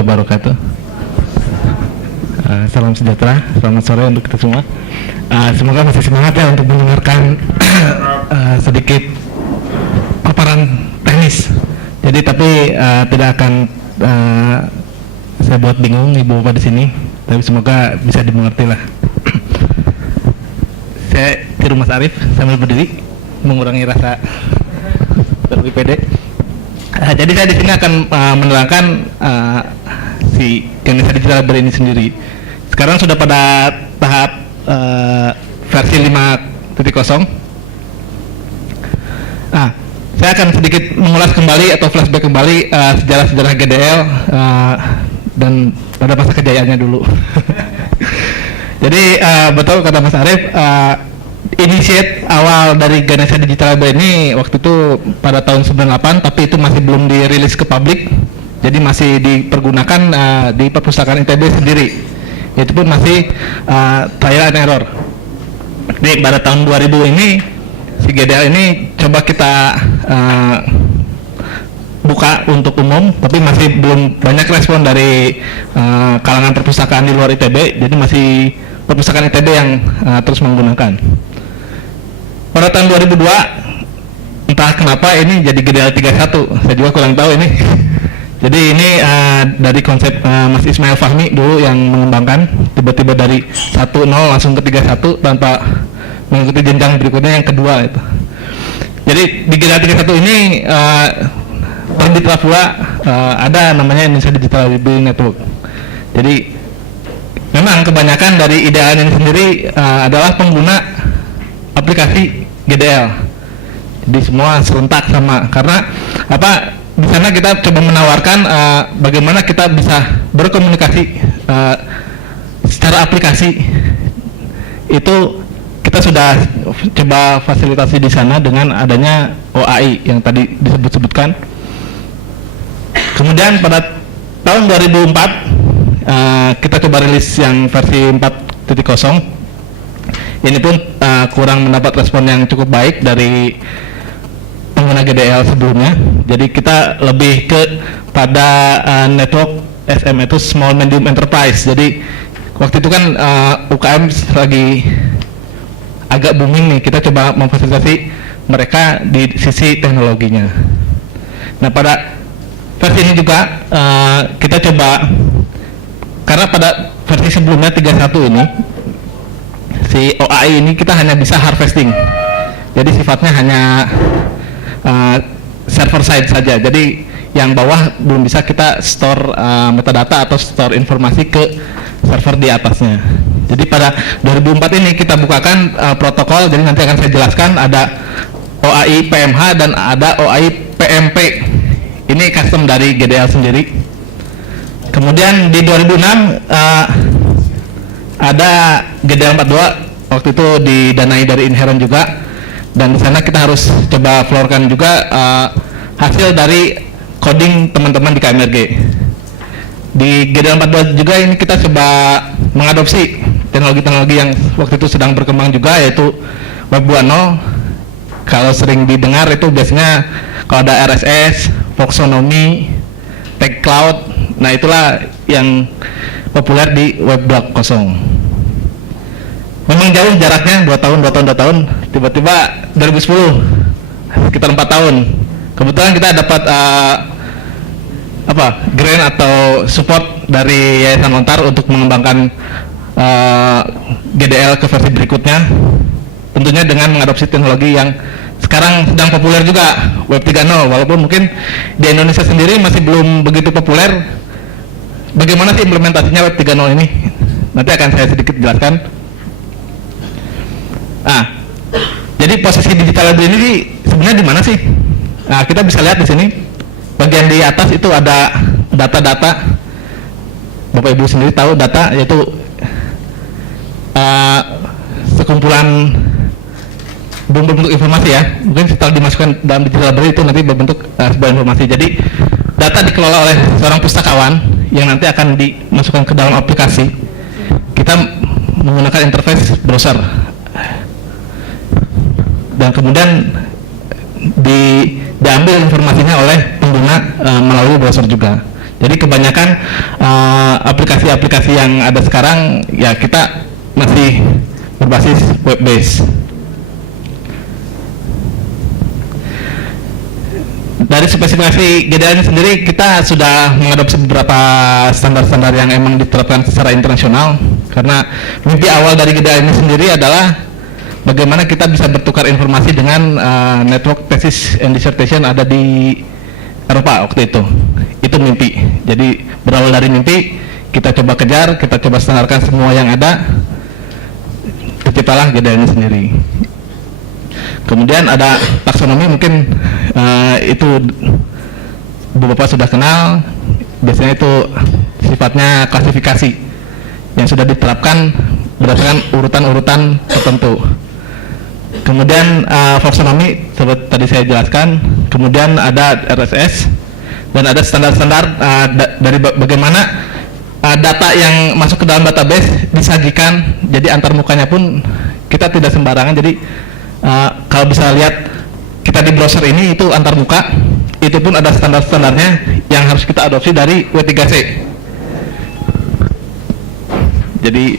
wabarakatuh. Salam sejahtera, selamat sore untuk kita semua. Semoga masih semangat ya untuk mendengarkan sedikit paparan teknis. Jadi tapi tidak akan saya buat bingung ibu bapak di sini, tapi semoga bisa dimengerti lah. Saya tiru Mas Arif sambil berdiri, mengurangi rasa lebih pede. Jadi saya di sini akan menerangkan si Ganesha Digital Library ini sendiri. Sekarang sudah pada tahap versi 5.0. Saya akan sedikit mengulas kembali atau flashback kembali sejarah-sejarah GDL dan pada masa kejayaannya dulu. Jadi betul kata Mas Arif, initiate awal dari Ganesha Digital Library ini waktu itu pada tahun 98, tapi itu masih belum dirilis ke publik. Jadi masih dipergunakan di perpustakaan ITB sendiri. Itu pun masih trial and error. Jadi pada tahun 2000 ini si GDL ini coba kita buka untuk umum, tapi masih belum banyak respon dari kalangan perpustakaan di luar ITB. Jadi masih perpustakaan ITB yang terus menggunakan. Pada tahun 2002 entah kenapa ini jadi GDL 31. Saya juga kurang tahu ini. Jadi ini dari konsep Mas Ismail Fahmi dulu yang mengembangkan, tiba-tiba dari 1.0 langsung ke 31 tanpa mengikuti jenjang berikutnya yang kedua itu. Jadi di GDL 31 ini terbitlah pula ada namanya Indonesia Digital Library Network. Jadi memang kebanyakan dari idealnya ini sendiri adalah pengguna aplikasi GDL. Jadi semua serentak sama, karena apa? Di sana kita coba menawarkan bagaimana kita bisa berkomunikasi secara aplikasi. Itu kita sudah coba fasilitasi di sana dengan adanya OAI yang tadi disebut-sebutkan. Kemudian pada tahun 2004 kita coba rilis yang versi 4.0. Ini pun kurang mendapat respon yang cukup baik dari pengguna GDL sebelumnya. Jadi kita lebih ke pada network SM itu small medium enterprise. Jadi waktu itu kan UKM lagi agak booming nih, kita coba memfasilitasi mereka di sisi teknologinya. Nah pada versi ini juga kita coba, karena pada versi sebelumnya 31 ini si OAI ini kita hanya bisa harvesting. Jadi sifatnya hanya server side saja. Jadi yang bawah belum bisa kita store metadata atau store informasi ke server di atasnya. Jadi pada 2004 ini kita bukakan protokol. Jadi nanti akan saya jelaskan, ada OAI PMH dan ada OAI PMP. Ini custom dari GDL sendiri. Kemudian di 2006 ada GDL 42, waktu itu didanai dari Inherent juga. Dan di sana kita harus coba floorkan juga hasil dari coding teman-teman di KMRG. Di GDL 42 juga ini kita coba mengadopsi teknologi-teknologi yang waktu itu sedang berkembang juga, yaitu Web 2.0. Kalau sering didengar itu biasanya kalau ada RSS, Voxonomy, Tag Cloud, nah itulah yang populer di Web 2.0. Memang jauh jaraknya, 2 tahun, tiba-tiba 2010, sekitar 4 tahun. Kebetulan kita dapat grant atau support dari Yayasan Lontar untuk mengembangkan GDL ke versi berikutnya, tentunya dengan mengadopsi teknologi yang sekarang sedang populer juga, Web 3.0, walaupun mungkin di Indonesia sendiri masih belum begitu populer. Bagaimana sih implementasinya Web 3.0 ini? Nanti akan saya sedikit jelaskan. Jadi posisi digital library ini sebenarnya di mana sih? Nah, kita bisa lihat di sini. Bagian di atas itu ada data-data. Bapak Ibu sendiri tahu data, yaitu sekumpulan berbentuk informasi ya. Mungkin setelah dimasukkan dalam digital library itu nanti berbentuk sebuah informasi. Jadi data dikelola oleh seorang pustakawan yang nanti akan dimasukkan ke dalam aplikasi. Kita menggunakan interface browser. Dan kemudian diambil informasinya oleh pengguna melalui browser juga. Jadi kebanyakan aplikasi-aplikasi yang ada sekarang ya kita masih berbasis web base. Dari spesifikasi GDL ini sendiri kita sudah mengadopsi beberapa standar-standar yang emang diterapkan secara internasional, karena mimpi awal dari GDL ini sendiri adalah bagaimana kita bisa bertukar informasi dengan network thesis and dissertation ada di Eropa waktu itu. Itu mimpi. Jadi berawal dari mimpi, kita coba kejar, kita coba standarkan semua yang ada, terciptalah GDL ini sendiri. Kemudian ada taksonomi, mungkin itu Bapak sudah kenal. Biasanya itu sifatnya klasifikasi yang sudah diterapkan berdasarkan urutan-urutan tertentu. Kemudian taksonomi seperti tadi saya jelaskan. Kemudian ada RSS dan ada standar-standar dari bagaimana data yang masuk ke dalam database disajikan. Jadi antar mukanya pun kita tidak sembarangan. Jadi kalau bisa lihat kita di browser ini itu antar muka, itu pun ada standar-standarnya yang harus kita adopsi dari W3C. Jadi,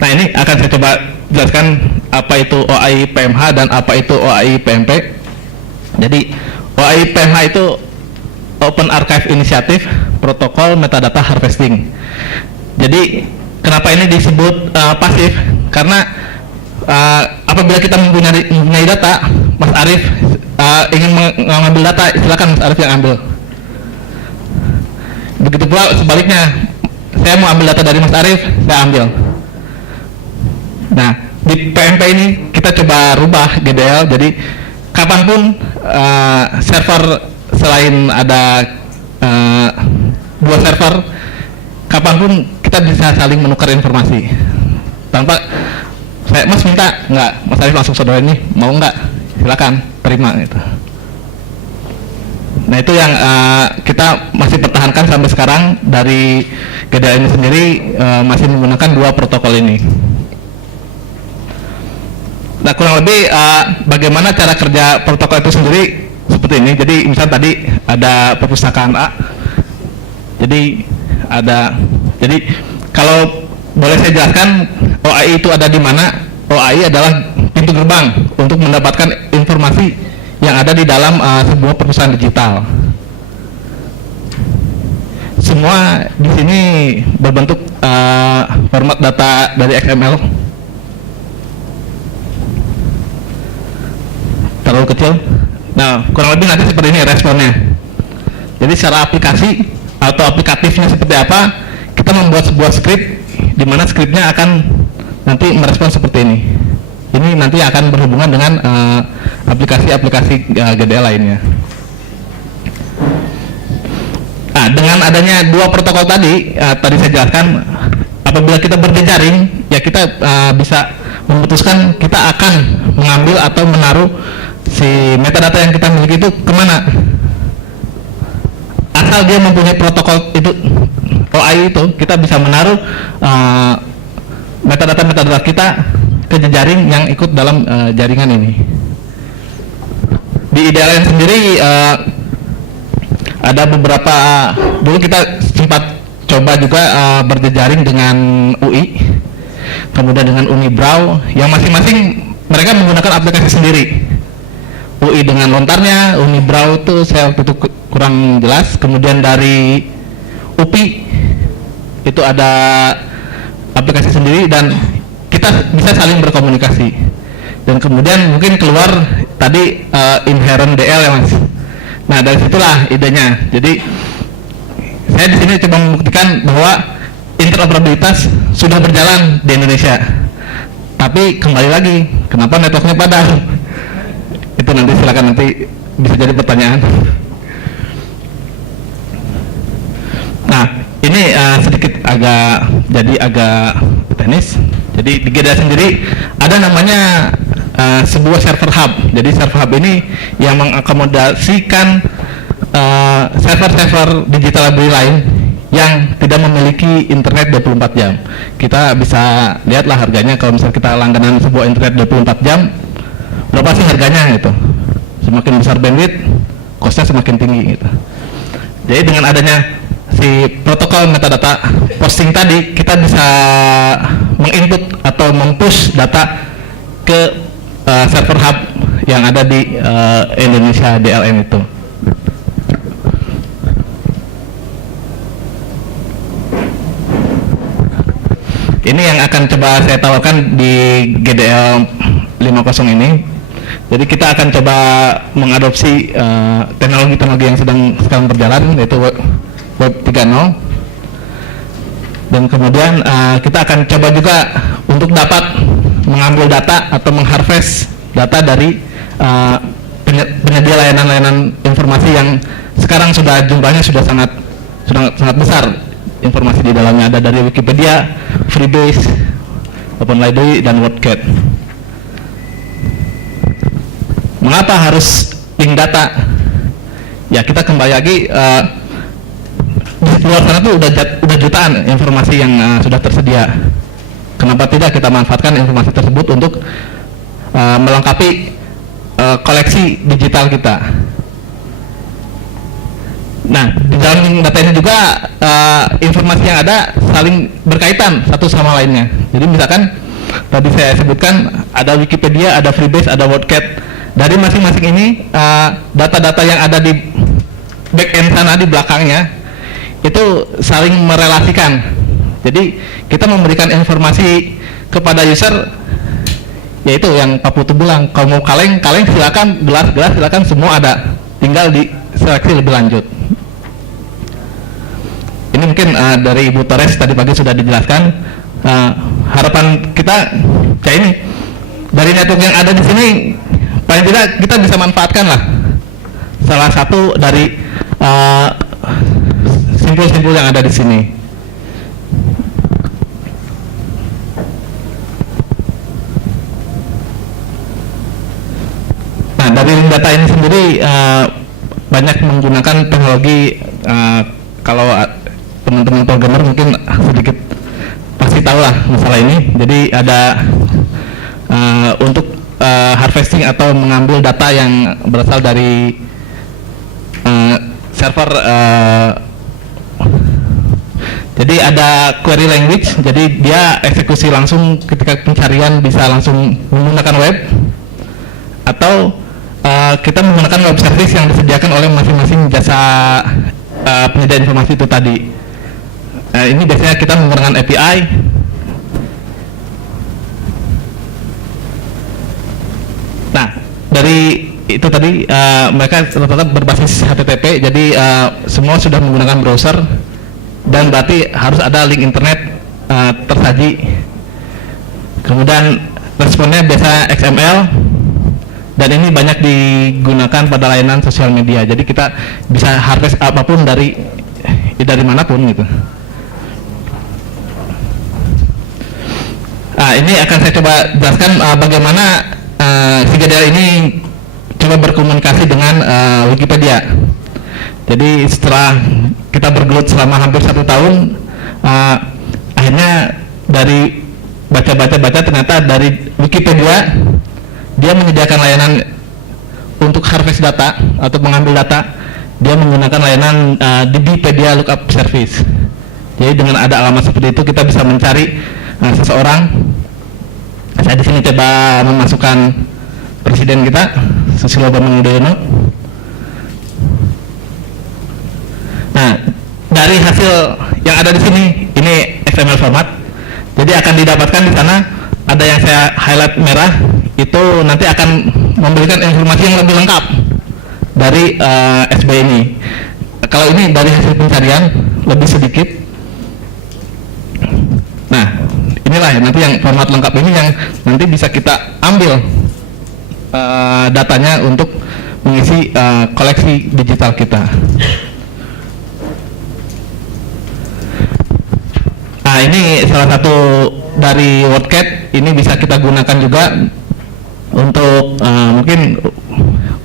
nah ini akan saya coba jelaskan apa itu OAI PMH dan apa itu OAI PMP. Jadi OAI PMH itu Open Archive Initiative Protocol Metadata Harvesting. Jadi kenapa ini disebut pasif? Karena apabila kita mempunyai data, Mas Arief ingin mengambil data, silakan Mas Arief yang ambil. Begitu pula sebaliknya, saya mau ambil data dari Mas Arief, saya ambil. Nah, di PMP ini kita coba rubah GDL, jadi kapanpun server selain ada dua server, kapanpun kita bisa saling menukar informasi tanpa saya Mas minta, enggak, Mas Arief langsung saudara ini mau enggak, silakan terima gitu. Nah itu yang kita masih pertahankan sampai sekarang dari GDL ini sendiri, masih menggunakan dua protokol ini. Nah kurang lebih bagaimana cara kerja protokol itu sendiri seperti ini. Jadi misal tadi ada perpustakaan A, jadi kalau boleh saya jelaskan OAI itu ada di mana? OAI adalah pintu gerbang untuk mendapatkan informasi yang ada di dalam sebuah perusahaan digital. Semua di sini berbentuk format data dari XML. Terlalu kecil. Nah, kurang lebih nanti seperti ini responnya. Jadi secara aplikasi atau aplikatifnya seperti apa? Kita membuat sebuah script di mana skripnya akan nanti merespon seperti ini. Ini nanti akan berhubungan dengan aplikasi-aplikasi GDL lainnya. Nah, dengan adanya dua protokol tadi saya jelaskan, apabila kita berjejaring, ya kita bisa memutuskan kita akan mengambil atau menaruh si metadata yang kita miliki itu kemana. Asal dia mempunyai protokol itu, OAI itu, kita bisa menaruh metadata kita ke jejaring yang ikut dalam jaringan ini. Di IDLN sendiri ada beberapa, dulu kita sempat coba juga berjejaring dengan UI, kemudian dengan Unibrau, yang masing-masing mereka menggunakan aplikasi sendiri. UI dengan lontarnya, Unibrau itu saya waktu itu kurang jelas. Kemudian dari UPI itu ada aplikasi sendiri dan kita bisa saling berkomunikasi. Dan kemudian mungkin keluar tadi inherent DL ya Mas. Nah dari situlah idenya. Jadi saya di sini coba membuktikan bahwa interoperabilitas sudah berjalan di Indonesia. Tapi kembali lagi, kenapa networknya padam? Itu nanti silakan, nanti bisa jadi pertanyaan. Nah ini sedikit agak teknis. Jadi di GDL sendiri ada namanya sebuah server hub. Jadi server hub ini yang mengakomodasikan server-server digital library lain yang tidak memiliki internet 24 jam. Kita bisa lihatlah harganya kalau misalnya kita langganan sebuah internet 24 jam, berapa sih harganya gitu. Semakin besar bandwidth, cost-nya semakin tinggi gitu. Jadi dengan adanya si protokol metadata posting tadi, kita bisa menginput atau mempush data ke server hub yang ada di Indonesia DLN itu. Ini yang akan coba saya tawarkan di GDL 50 ini. Jadi kita akan coba mengadopsi teknologi-teknologi yang sekarang berjalan, yaitu Web 3.0. Dan kemudian kita akan coba juga untuk dapat mengambil data atau mengharvest data dari penyedia layanan-layanan informasi yang sekarang sudah jumlahnya sudah sangat besar. Informasi di dalamnya ada dari Wikipedia, Freebase, OpenLibrary, dan WordCat. Mengapa harus link data? Ya, kita kembali lagi di luar sana tuh udah jutaan informasi yang sudah tersedia. Kenapa tidak kita manfaatkan informasi tersebut untuk melengkapi koleksi digital kita? Nah, di dalam data ini juga informasi yang ada saling berkaitan satu sama lainnya. Jadi misalkan tadi saya sebutkan ada Wikipedia, ada Freebase, ada WordCat. Dari masing-masing ini data-data yang ada di back-end sana di belakangnya itu saling merelasikan. Jadi kita memberikan informasi kepada user, yaitu yang Pak Putu bilang, kalau mau kaleng silakan, gelas silakan, semua ada, tinggal diseleksi lebih lanjut. Ini mungkin dari Ibu Torres tadi pagi sudah dijelaskan. Harapan kita kayak ini, dari network yang ada di sini paling tidak kita bisa manfaatkan lah salah satu dari simpul-simpul yang ada di sini. Nah, dari data ini sendiri banyak menggunakan teknologi, kalau teman-teman programmer mungkin sedikit pasti tahu lah masalah ini. Jadi ada untuk harvesting atau mengambil data yang berasal dari server, jadi ada query language, jadi dia eksekusi langsung ketika pencarian bisa langsung menggunakan web, atau kita menggunakan web service yang disediakan oleh masing-masing jasa penyedia informasi itu tadi. Ini biasanya kita menggunakan API. Nah, dari itu tadi mereka rata-rata berbasis HTTP, jadi semua sudah menggunakan browser, dan berarti harus ada link internet tersaji. Kemudian responnya biasa XML, dan ini banyak digunakan pada layanan sosial media. Jadi kita bisa harvest apapun dari manapun gitu. Ini akan saya coba jelaskan bagaimana si GDL ini coba berkomunikasi dengan Wikipedia. Jadi setelah kita bergelut selama hampir 1 tahun, akhirnya dari baca ternyata dari Wikipedia dia menyediakan layanan untuk harvest data atau mengambil data. Dia menggunakan layanan DBpedia Lookup Service. Jadi dengan ada alamat seperti itu kita bisa mencari seseorang. Saya di sini coba memasukkan presiden kita, Susilo Bambang Yudhoyono. Nah, dari hasil yang ada di sini, ini XML format. Jadi akan didapatkan di sana ada yang saya highlight merah, itu nanti akan memberikan informasi yang lebih lengkap dari SB ini. Kalau ini dari hasil pencarian lebih sedikit. Nah, inilah nanti yang format lengkap ini yang nanti bisa kita ambil datanya untuk mengisi koleksi digital kita. Nah, ini salah satu dari WordCat, ini bisa kita gunakan juga untuk mungkin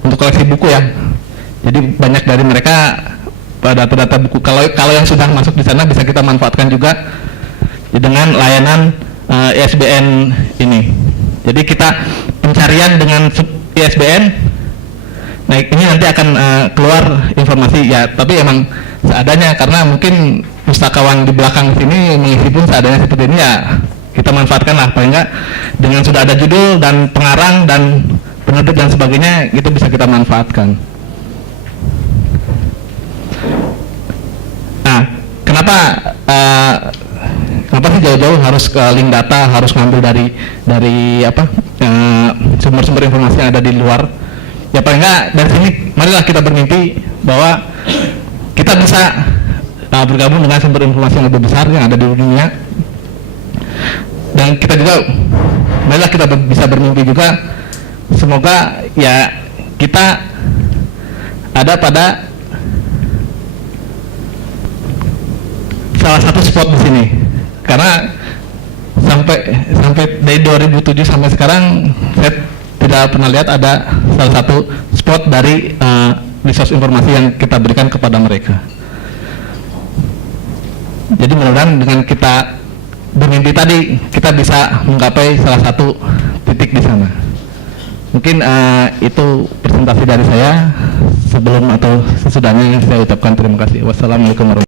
untuk koleksi buku ya. Jadi banyak dari mereka data-data buku, kalau yang sudah masuk di sana bisa kita manfaatkan juga dengan layanan ISBN ini. Jadi kita pencarian dengan ISBN, nah ini nanti akan keluar informasi ya, tapi emang seadanya, karena mungkin pustakawan di belakang sini mengisi pun seadanya seperti ini, ya kita manfaatkan lah, paling enggak dengan sudah ada judul dan pengarang dan penerbit dan sebagainya, itu bisa kita manfaatkan. Nah, kenapa sih jauh-jauh harus ke link data, harus ngambil dari sumber-sumber informasi yang ada di luar? Ya paling enggak dari sini marilah kita bermimpi bahwa kita bisa bergabung dengan sumber informasi yang lebih besar yang ada di dunia, dan kita juga marilah kita bisa bermimpi juga semoga ya kita ada pada salah satu spot di sini, karena sampai dari 2007 sampai sekarang saya tidak pernah lihat ada salah satu spot dari resource informasi yang kita berikan kepada mereka. Jadi mudah-mudahan dengan kita bermimpi tadi kita bisa menggapai salah satu titik di sana. Mungkin itu presentasi dari saya. Sebelum atau sesudahnya saya ucapkan terima kasih. Wassalamualaikum warahmatullahi wabarakatuh.